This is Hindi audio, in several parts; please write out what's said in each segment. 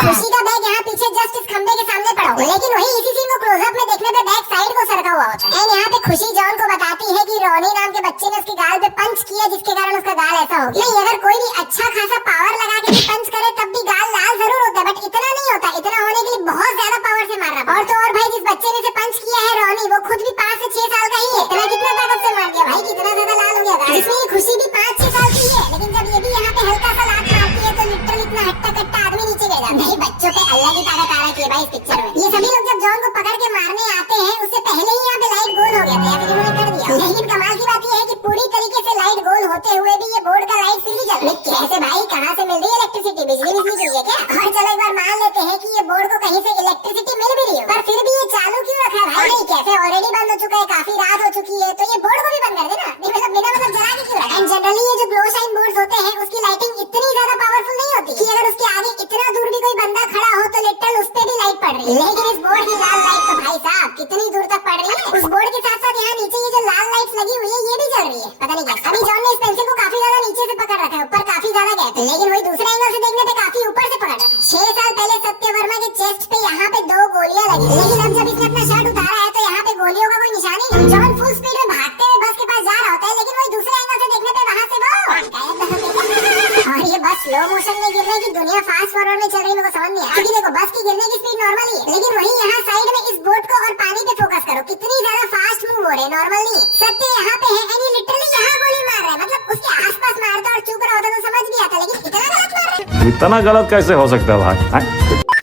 खुशी का बैग यहाँ पीछे जस्ट इस खंबे के सामने पड़ा हुआ है, लेकिन वही इसी सीन को क्लोजअप में देखने पे बैग साइड को सरका हुआ होता है। एंड यहाँ पे खुशी जॉन को बताती है कि रोनी नाम के बच्चे ने उसके गाल पे पंच किया, जिसके कारण उसका गाल ऐसा हो गया। नहीं, अगर कोई भी अच्छा खासा पावर लगा के भी पंच करे तब भी गाल लाल जरूर होता है, बट इतना नहीं होता। इतना होने के लिए बहुत ज्यादा पावर से मार रहा। और तो और भाई, जिस बच्चे ने इसे पंच किया है रोनी, वो खुद भी 5 से 6 साल का ही है। इतना कितना ताकत से मार दिया भाई, कितना ज्यादा लाल हो गया। जिसमें खुशी भी 5-6 साल की है, लेकिन जब ये भी यहाँ पे हल्का सा लात मारती है तो लिटरली इतना हट्टा कट्टा आदमी नीचे गिर जाता है। बच्चों पे अल्लाह की ताकत आ रही है भाई इस पिक्चर में। ये सभी लोग जब जॉन को पकड़ के मारने आते हैं, उससे पहले ही यहाँ पे लाइट गोल हो गया था, या फिर इन्होंने कर दिया। लेकिन कमाल की बात ये है कि पूरी तरीके से लाइट गोल होते हुए भी ये बोर्ड का लाइट फिर भी जल रहा है। कैसे भाई, कहाँ से मिल रही है इलेक्ट्रिसिटी? बिजली मिल रही है क्या? और चलो एक बार मान लेते हैं कि ये बोर्ड को कहीं से इलेक्ट्रिसिटी मिल भी रही हो, पर फिर भी ये चालू क्यों रखा है भाई? नहीं, कैफे ऑलरेडी बंद हो चुका है, काफी रात हो चुकी है, तो ये बोर्ड को भी बंद कर देना। नहीं मतलब बिना मतलब जला के क्यों रखा? एंड जनरली ये जो ग्लो शाइन बोर्ड्स होते हैं, उसकी लाइटिंग इतनी ज्यादा पावरफुल नहीं होती कि अगर उसके आगे इतना दूर भी कोई बंदा खड़ा हो तो लिटरल उस पे भी लाइट पड़ रही है। लेकिन इस बोर्ड की लाल लाइट तो भाई साहब कितनी दूर तक पड़ रही है। उस बोर्ड के साथ साथ यहाँ नीचे ये जो लाल लाइट्स लगी हुई है, ये भी जल रही है। पता नहीं कैसे। अभी जॉन ने इस पेंसिल को काफी ज्यादा नीचे से पकड़ रखा है, ऊपर काफी ज्यादा गैप है, लेकिन वही दूसरे एंगल से देखने पे काफी ऊपर से पकड़ रखा है। 6 साल पहले सत्य वर्मा के चेस्ट पे यहाँ पे 2 गोलियां लगी, लेकिन अब जब इसने अपना शर्ट उतारा है तो यहाँ पे गोलियों का कोई निशान ही नहीं। जॉन फुल स्पीड में भागते हुए बस के पास जा रहा होता है, लेकिन वही दूसरे एंगल से देखने पे वहाँ से और ये बस स्लो मोशन में गिर रही है कि दुनिया फास्ट फॉरवर्ड में चल रही है, मेरे को समझ नहीं आया। क्योंकि देखो बस की गिरने की स्पीड नॉर्मल ही है, लेकिन वही यहाँ साइड में इस बोट को और पानी पे फोकस करो, कितनी ज्यादा फास्ट मूव हो रहे हैं, नॉर्मल नहीं है। सत्य यहाँ पे है एंड ये लिटरली यहाँ गोली मार रहा है, मतलब उसके आसपास मारता और चुप रहा होता तो समझ भी आता, लेकिन इतना गलत मार रहा है। इतना गलत कैसे हो सकता है भाई?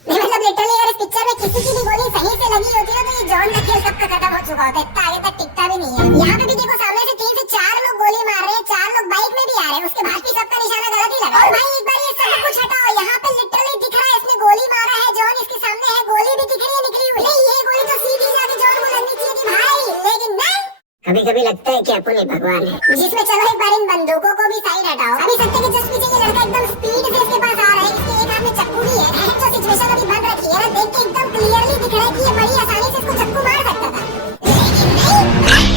मतलब लिटरली अगर इस पिक्चर में किसी की भी गोली सही से लगी होती है तो ये जॉन का खेल कब का खत्म हो चुका होता है, इतना आगे तक टिकता भी नहीं है। यहाँ पे भी देखो सामने से 3 से 4 लोग गोली मार रहे हैं, 4 लोग बाइक में भी आ रहे हैं, उसके बाद भी सबका निशाना गलत ही लगा। और भाई एक बार ये सब कुछ हटाओ, यहाँ पे लिटरली दिख रहा है इसने गोली मारा है, जॉन इसके सामने है, गोली भी दिख रही है निकली हुई। नहीं, ये गोली तो सीधी जाके जॉन को लगनी चाहिए थी भाई, लेकिन नहीं। कभी कभी लगता है कि अपन ही भगवान है। जिसमें चलो एक बार इन बंदूकों को भी साइड हटाओ। अभी सत्य के जस्ट पीछे ये लड़का एकदम स्पीड से इसके पास आ रहा है, इसके एक हाथ में चाकू भी है। तो सिचुएशन अभी बन रखी है ना, देख के एकदम क्लियरली दिख रहा है कि ये बड़ी आसानी से इसको चाकू मार सकता था, लेकिन नहीं।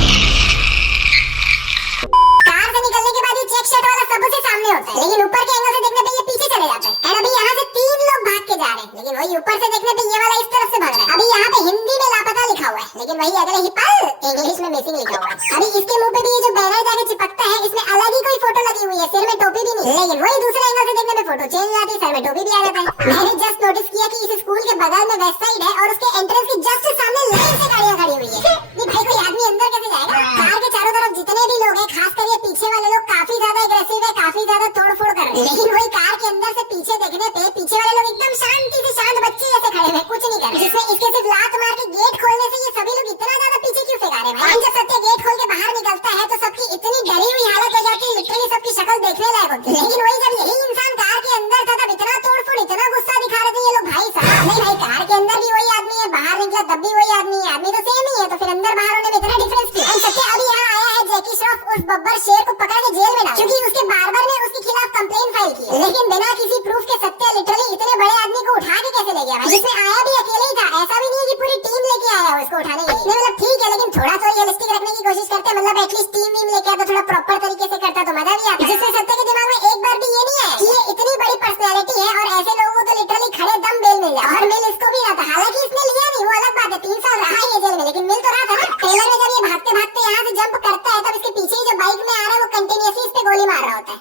कार से निकलने के बाद ये चेक शर्ट वाला सबसे सामने होता है, लेकिन ऊपर के एंगल से देखने पे ये पीछे चले जाता है। और अभी यहाँ से 3 लोग भाग के जा रहे हैं, लेकिन वही ऊपर से देखने पे ये वाला इस तरफ से भाग रहा है। अभी यहाँ पे हिंदी में लापता लिखा हुआ है, लेकिन वही अगले ही पल इंग्लिश में मिसिंग लिखा हुआ है। अभी इसके मुंह पे भी ये जो बैनर जाके चिपकता है, इसमें अलग ही कोई फोटो लगी हुई है, सिर में टोपी भी नहीं, लेकिन वही दूसरे एंगल से देखने पे फोटो चेंज आती है, सर में टोपी भी आ जाता है। मैंने जस्ट नोटिस किया कि इस स्कूल के बगल में वेस्ट साइड है और उसके एंट्रेंस के जस्ट सामने लाइन से गाड़ियां खड़ी हुई है। ये भाई कोई आदमी अंदर कैसे जाएगा? कार के चारों तरफ जितने भी लोग हैं, खास कर ये पीछे वाले लोग काफी ज्यादा एग्रेसिव है, काफी ज्यादा तोड़फोड़ कर रहे हैं, लेकिन वही कार के अंदर से पीछे देखने पे पीछे वाले लोग एकदम शांति से शांत बच्चे जैसे खड़े हैं, कुछ नहीं कर रहे। जिसमें इसके सिर्फ लात मार के गेट खोलने से ये सभी लोग इतना ज्यादा पीछे क्यों फेंक रहे हैं भाई? जब सत्य गेट खोल के बाहर निकलता है तो सबकी इतनी डरी हुई हालत हो जाती है, लिटरली सबकी शक्ल देखने लायक होती है। लेकिन वही जब यही इंसान कार के अंदर था तब इतना तोड़फोड़, इतना गुस्सा दिखा रहे थे ये लोग भाई साहब। नहीं भाई, कार के अंदर भी वही आदमी है, बाहर निकला तब भी वही आदमी है, आदमी तो सेम ही है, तो फिर अंदर बाहर होने में इतना डिफरेंस क्यों? एंड सत्य अभी यहाँ आया है जैकी श्रॉफ उस बब्बर शेर को पकड़ के जेल में डाला, क्योंकि उसके बार्बर ने उसके खिलाफ कंप्लेन फाइल की, लेकिन बिना किसी प्रूफ के सत्य लिटरली इतने बड़े आदमी को उठा के कैसे ले गया भाई? जिसमें आया भी अकेले ही था, ऐसा भी नहीं है कि पूरी टीम लेके आया हो इसको उठाने के लिए। मतलब ठीक है, लेकिन थोड़ा तो रियलिस्टिक रखने की कोशिश करते, मतलब एटलीस्ट टीम लेके आता, थोड़ा प्रॉपर तरीके से करता तो मजा भी आता। जिसमें सत्य के दिमाग में एक बार भी ये नहीं है कि ये इतनी बड़ी पर्सनैलिटी है और ऐसे लोगों को तो लिटरली खड़े दम बेल मिल जाए, और मिल इसको भी रहा था। हालांकि इसने लिया नहीं, वो अलग बात है, 3 साल रहा है जेल में, लेकिन मिल तो रहा था ना। ट्रेलर में जब ये भागते भागते यहाँ से जंप करता है तब इसके पीछे ही जो बाइक में आ रहा है वो कंटिन्यूअसली इस पे गोली मार रहा होता है।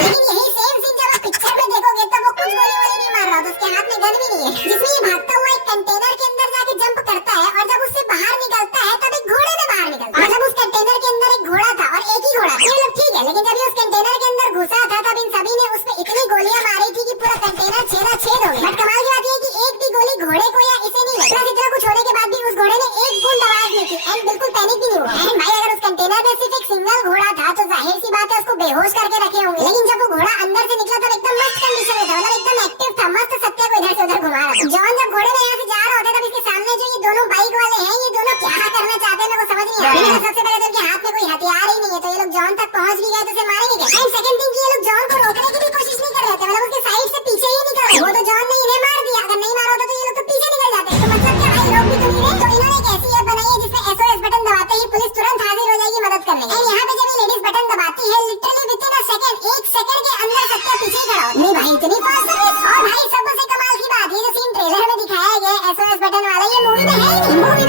लेकिन यही सेम सीन जब आप पिक्चर में देखोगे तो वो कुछ गोली वोली नहीं मार रहा होता, उसके हाथ में गन भी नहीं है। जिसमें ये भागता हुआ एक कंटेनर के अंदर जाके जंप करता है और जब उससे बाहर निकलता है तब एक घोड़े में बाहर निकलता है। मतलब उस कंटेनर के अंदर एक घोड़ा था और एक ही घोड़ा था, मतलब ठीक है, लेकिन जब ये उस कंटेनर के अंदर घुसा था तब इन सभी ने उस पे इतनी गोलियां मारी थी कि पूरा कंटेनर छेद हो गया। बट कमाल की बात ये है कि एक भी गोली घोड़े को या इसे नहीं लगी। इतना कुछ होने के बाद भी उस घोड़े ने एक बूंद आवाज नहीं की एंड बिल्कुल पैनिक भी नहीं हुआ। एंड भाई अगर उस कंटेनर में सिर्फ एक सिंगल घोड़ा था तो जाहिर सी बात है उसको बेहोश करके रखे होंगे, लेकिन जब वो घोड़ा अंदर से निकला तब एकदम मस्त कंडीशन में था, मतलब एकदम एक्टिव था, मस्त सत्य को इधर से उधर घुमा रहा था। जॉन जब घोड़े में यहाँ से जा रहा होता है तब इसके सामने जो ये दोनों बाइक वाले हैं, ये दोनों क्या करना चाहते हैं मेरे को समझ नहीं आ रहा। सबसे पहले तो इनके हाथ में कोई हथियार ही नहीं है, तो ये लोग जॉन तक पहुंच भी गए तो उसे मारेंगे क्या? एंड सेकंड थिंग, ये लोग जॉन को रोकने की भी कोशिश नहीं कर रहे थे, मतलब उसके साइड से पीछे ही निकल रहे। वो तो जॉन ने इन्हें मार दिया, अगर नहीं मारा होता तो ये लोग तो पीछे निकल जाते। तो मतलब क्या भाई, रोक भी तो नहीं रहे। तो इन्होंने एक ऐसी ऐप बनाई है जिसमें SOS बटन दबाते ही पुलिस तुरंत हाजिर हो जाएगी मदद करने। एंड यहाँ पे जब ये लेडीज बटन दबाती है literally with in a second, 1 second के अंदर सत्य पीछे खड़ा होता है। नहीं भाई, इतनी फास्ट सर्विस। और भाई सबसे कमाल बटन वाला, ये मूवी में है ही नहीं। मूवी